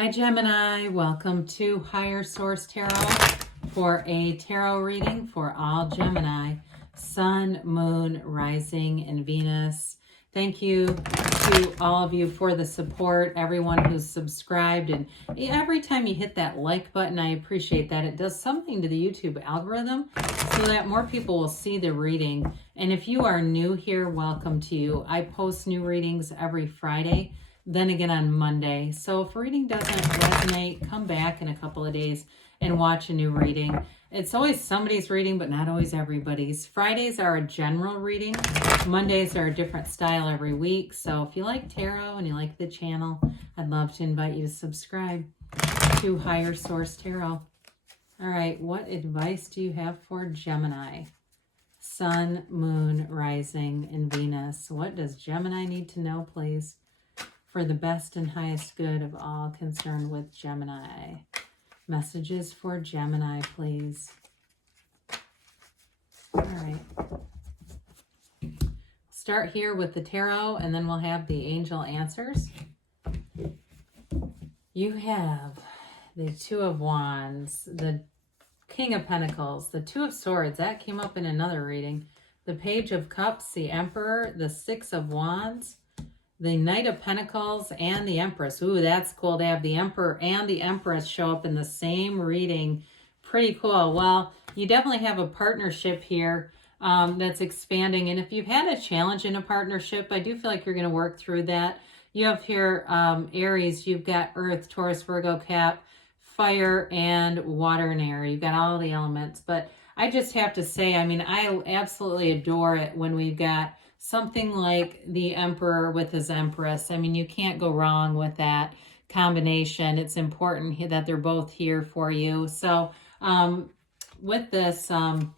Hi Gemini, welcome to Higher Source Tarot for a tarot reading for all Gemini, Sun, Moon, Rising, and Venus. Thank you to all of you for the support, everyone who's subscribed, and every time you hit that like button, I appreciate that. It does something to the YouTube algorithm so that more people will see the reading. And if you are new here, welcome to you. I post new readings every Friday, then again on Monday. So if a reading doesn't resonate, come back in a couple of days and watch a new reading. It's always somebody's reading, but not always everybody's. Fridays are a general reading. Mondays are a different style every week. So if you like tarot and you like the channel, I'd love to invite you to subscribe to Higher Source Tarot. All right, what advice do you have for Gemini? Sun, Moon, Rising, and Venus. What does Gemini need to know, please, for the best and highest good of all concerned with Gemini? Messages for Gemini, please. All right. Start here with the tarot, and then we'll have the angel answers. You have the Two of Wands, the King of Pentacles, the Two of Swords. That came up in another reading. The Page of Cups, the Emperor, the Six of Wands, the Knight of Pentacles, and the Empress. Ooh, that's cool to have the Emperor and the Empress show up in the same reading. Pretty cool. Well, you definitely have a partnership here that's expanding. And if you've had a challenge in a partnership, I do feel like you're going to work through that. You have here Aries, you've got Earth, Taurus, Virgo, Cap, Fire, and Water and Air. You've got all the elements. But I just have to say, I mean, I absolutely adore it when we've got something like the Emperor with his Empress. I mean, you can't go wrong with that combination. It's important that they're both here for you. So with this Two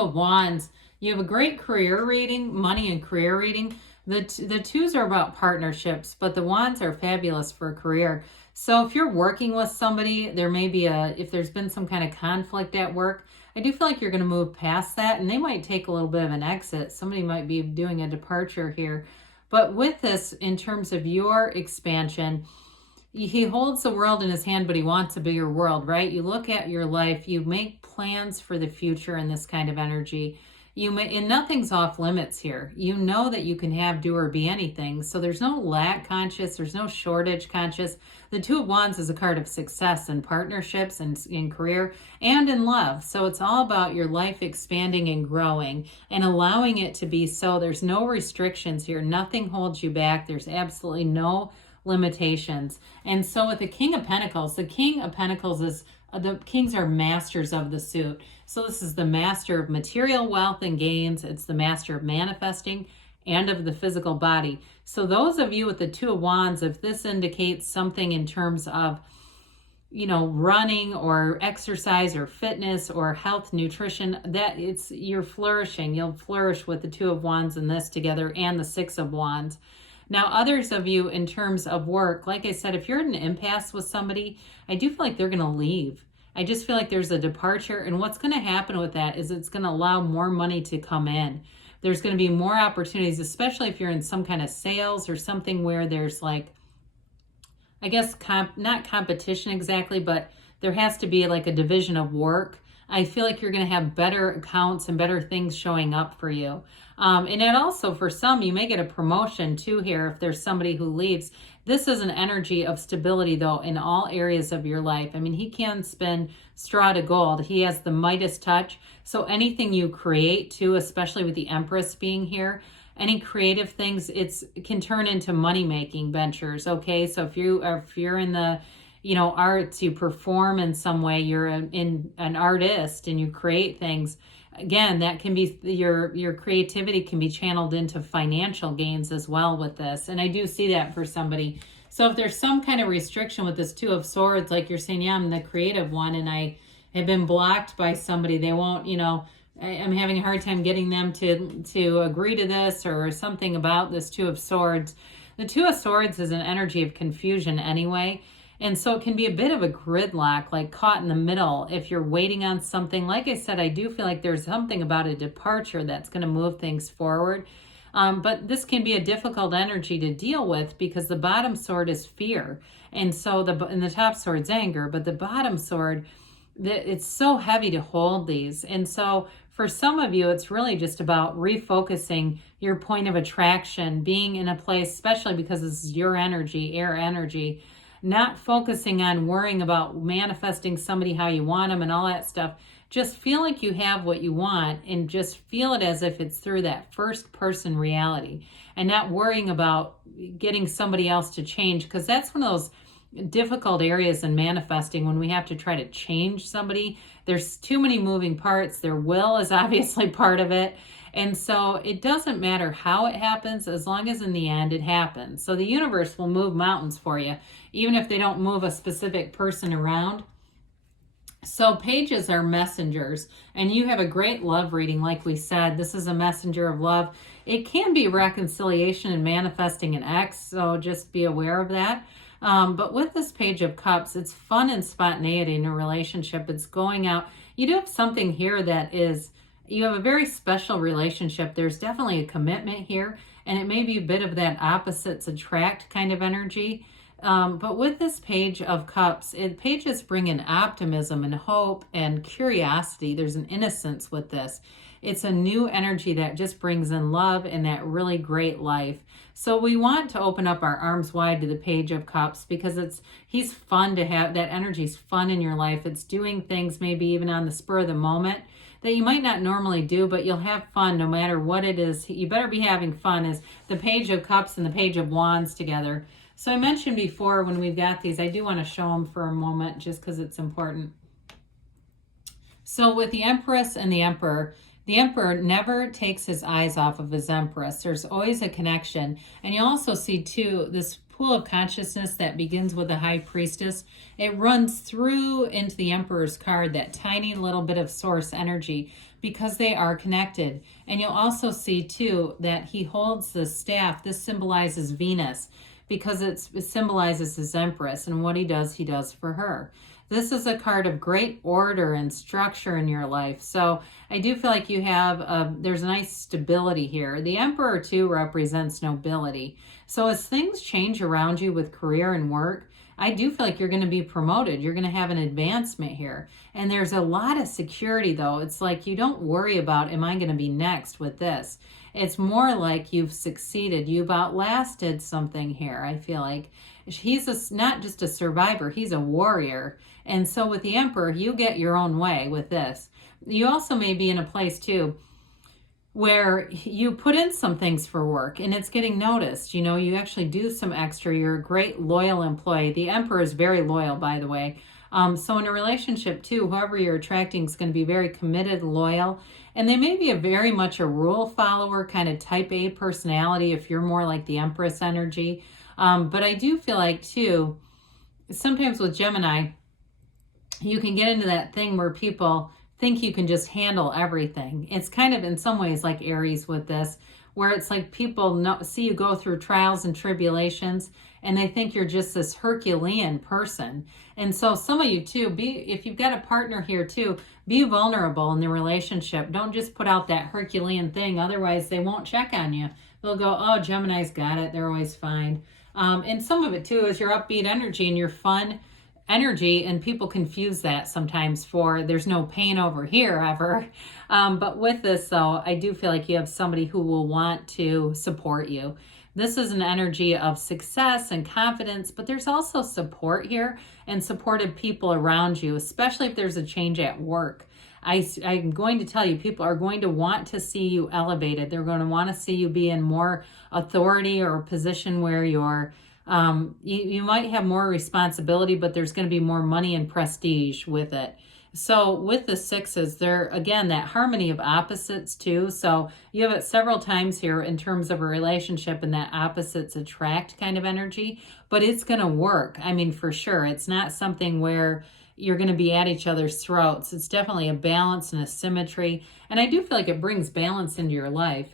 of Wands, you have a great career reading, money and career reading. The twos are about partnerships, but the Wands are fabulous for a career. So if you're working with somebody, there may be if there's been some kind of conflict at work, I do feel like you're going to move past that, and they might take a little bit of an exit. Somebody might be doing a departure here. But with this, in terms of your expansion, he holds the world in his hand, but he wants a bigger world, right? You look at your life, you make plans for the future in this kind of energy. And nothing's off limits here. You know that you can have, do, or be anything. So there's no lack conscious. There's no shortage conscious. The Two of Wands is a card of success in partnerships and in career and in love. So it's all about your life expanding and growing and allowing it to be so. There's no restrictions here. Nothing holds you back. There's absolutely no limitations. And so with the King of Pentacles is the kings are masters of the suit. So this is the master of material wealth and gains. It's the master of manifesting and of the physical body. So those of you with the Two of Wands, if this indicates something in terms of, you know, running or exercise or fitness or health, nutrition, you're flourishing. You'll flourish with the Two of Wands and this together and the Six of Wands. Now, others of you in terms of work, like I said, if you're in an impasse with somebody, I do feel like they're going to leave. I just feel like there's a departure. And what's going to happen with that is it's going to allow more money to come in. There's going to be more opportunities, especially if you're in some kind of sales or something where there's like, I guess, not competition exactly, but there has to be like a division of work. I feel like you're going to have better accounts and better things showing up for you. And then also for some, you may get a promotion too here if there's somebody who leaves. This is an energy of stability, though, in all areas of your life. I mean, he can spin straw to gold. He has the Midas touch. So anything you create too, especially with the Empress being here, any creative things, it can turn into money-making ventures, okay? So if you're in the arts, you perform in some way, you're an artist and you create things. Again, that can be your creativity can be channeled into financial gains as well with this. And I do see that for somebody. So if there's some kind of restriction with this Two of Swords, like you're saying, yeah, I'm the creative one and I have been blocked by somebody. They won't, I'm having a hard time getting them to agree to this or something about this Two of Swords. The Two of Swords is an energy of confusion anyway. And so it can be a bit of a gridlock, like caught in the middle if you're waiting on something. Like I said, I do feel like there's something about a departure that's going to move things forward. But this can be a difficult energy to deal with because the bottom sword is fear. And so and the top sword's anger, but the bottom sword, it's so heavy to hold these. And so for some of you, it's really just about refocusing your point of attraction, being in a place, especially because this is your energy, air energy, not focusing on worrying about manifesting somebody how you want them and all that stuff. Just feel like you have what you want and just feel it as if it's through that first person reality and not worrying about getting somebody else to change, because that's one of those difficult areas in manifesting when we have to try to change somebody. There's too many moving parts. Their will is obviously part of it. And so it doesn't matter how it happens, as long as in the end it happens. So the universe will move mountains for you, even if they don't move a specific person around. So pages are messengers, and you have a great love reading. Like we said, this is a messenger of love. It can be reconciliation and manifesting an ex, so just be aware of that. But with this Page of Cups, it's fun and spontaneity in a relationship. It's going out. You do have something here that is, you have a very special relationship. There's definitely a commitment here, and it may be a bit of that opposites attract kind of energy. But with this Page of Cups, pages bring in optimism and hope and curiosity. There's an innocence with this. It's a new energy that just brings in love and that really great life. So we want to open up our arms wide to the Page of Cups because he's fun to have. That energy's fun in your life. It's doing things maybe even on the spur of the moment that you might not normally do, but you'll have fun no matter what it is. You better be having fun. Is the Page of Cups and the Page of Wands together. So I mentioned before when we've got these, I do want to show them for a moment just because it's important. So with the Empress and the Emperor never takes his eyes off of his Empress. There's always a connection. And you also see too, this pool of consciousness that begins with the High Priestess. It runs through into the Emperor's card, that tiny little bit of source energy, because they are connected. And you'll also see too that he holds the staff. This symbolizes Venus, because it symbolizes his Empress, and what he does for her. This is a card of great order and structure in your life. So I do feel like you have, there's a nice stability here. The Emperor too represents nobility. So as things change around you with career and work, I do feel like you're going to be promoted. You're going to have an advancement here. And there's a lot of security though. It's like you don't worry about, am I going to be next with this? It's more like you've succeeded. You've outlasted something here. I feel like he's not just a survivor, he's a warrior. And so with the Emperor, you get your own way with this. You also may be in a place too where you put in some things for work and it's getting noticed. You know, you actually do some extra. You're a great loyal employee. The Emperor is very loyal, by the way. So in a relationship too, whoever you're attracting is going to be very committed, loyal, and they may be very much a rule follower, kind of type A personality if you're more like the Empress energy. But I do feel like too, sometimes with Gemini, you can get into that thing where people think you can just handle everything. It's kind of in some ways like Aries with this, where it's like people see you go through trials and tribulations and they think you're just this Herculean person. And so some of you too, if you've got a partner here too, be vulnerable in the relationship. Don't just put out that Herculean thing. Otherwise they won't check on you. They'll go, oh, Gemini's got it. They're always fine. And some of it too is your upbeat energy and your fun energy, and people confuse that sometimes for there's no pain over here ever. But with this though, I do feel like you have somebody who will want to support you. This is an energy of success and confidence, but there's also support here and supportive people around you, especially if there's a change at work. I'm going to tell you, people are going to want to see you elevated. They're going to want to see you be in more authority or a position where you're you might have more responsibility, but there's going to be more money and prestige with it. So with the sixes, they're, again, that harmony of opposites too. So you have it several times here in terms of a relationship and that opposites attract kind of energy, but it's going to work. I mean, for sure. It's not something where you're going to be at each other's throats. It's definitely a balance and a symmetry. And I do feel like it brings balance into your life.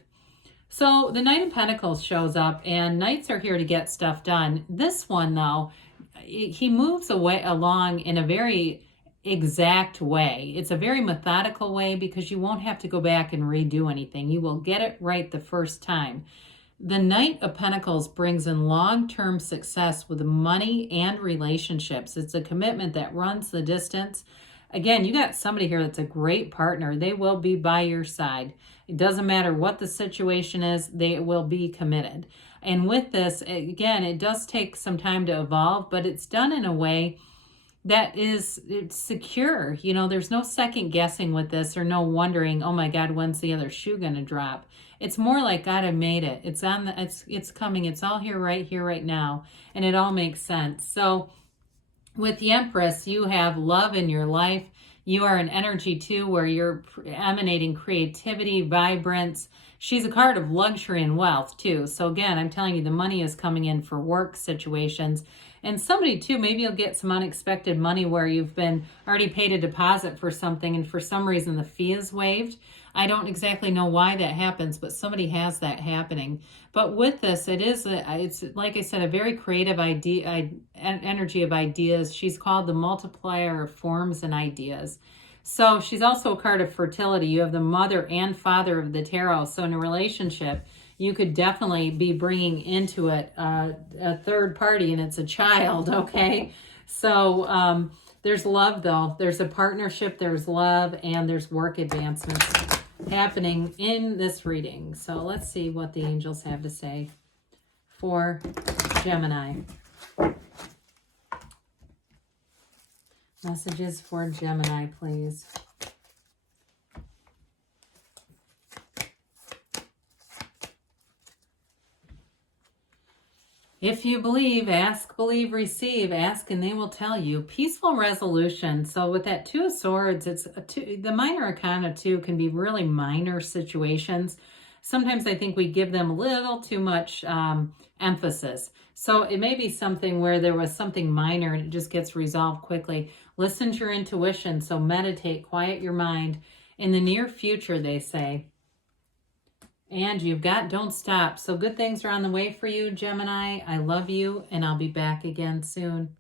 So the Knight of Pentacles shows up, and Knights are here to get stuff done. This one though, he moves along in a very exact way. It's a very methodical way because you won't have to go back and redo anything. You will get it right the first time. The Knight of Pentacles brings in long-term success with money and relationships. It's a commitment that runs the distance. Again, you got somebody here that's a great partner. They will be by your side. It doesn't matter what the situation is, they will be committed. And with this, again, it does take some time to evolve, but it's done in a way that it's secure. You know, there's no second guessing with this, or no wondering, oh my God, when's the other shoe going to drop? It's more like, God, I made it. It's on the, it's coming. It's all here, right now. And it all makes sense. So with the Empress, you have love in your life. You are an energy too, where you're emanating creativity, vibrance. She's a card of luxury and wealth too. So again, I'm telling you, the money is coming in for work situations. And somebody too, maybe you'll get some unexpected money where you've been already paid a deposit for something, and for some reason the fee is waived. I don't exactly know why that happens, but somebody has that happening. But with this, it's like I said, a very creative idea, energy of ideas. She's called the multiplier of forms and ideas. So she's also a card of fertility. You have the mother and father of the tarot. So in a relationship, you could definitely be bringing into it a third party, and it's a child, okay? So there's love, though. There's a partnership, there's love, and there's work advancements happening in this reading. So let's see what the angels have to say for Gemini. Messages for Gemini, please. If you believe, ask, believe, receive. Ask and they will tell you. Peaceful resolution. So with that Two of Swords, the minor arcana too can be really minor situations. Sometimes I think we give them a little too much emphasis. So it may be something where there was something minor and it just gets resolved quickly. Listen to your intuition. So meditate, quiet your mind. In the near future, they say. And you've got Don't Stop. So good things are on the way for you, Gemini. I love you, and I'll be back again soon.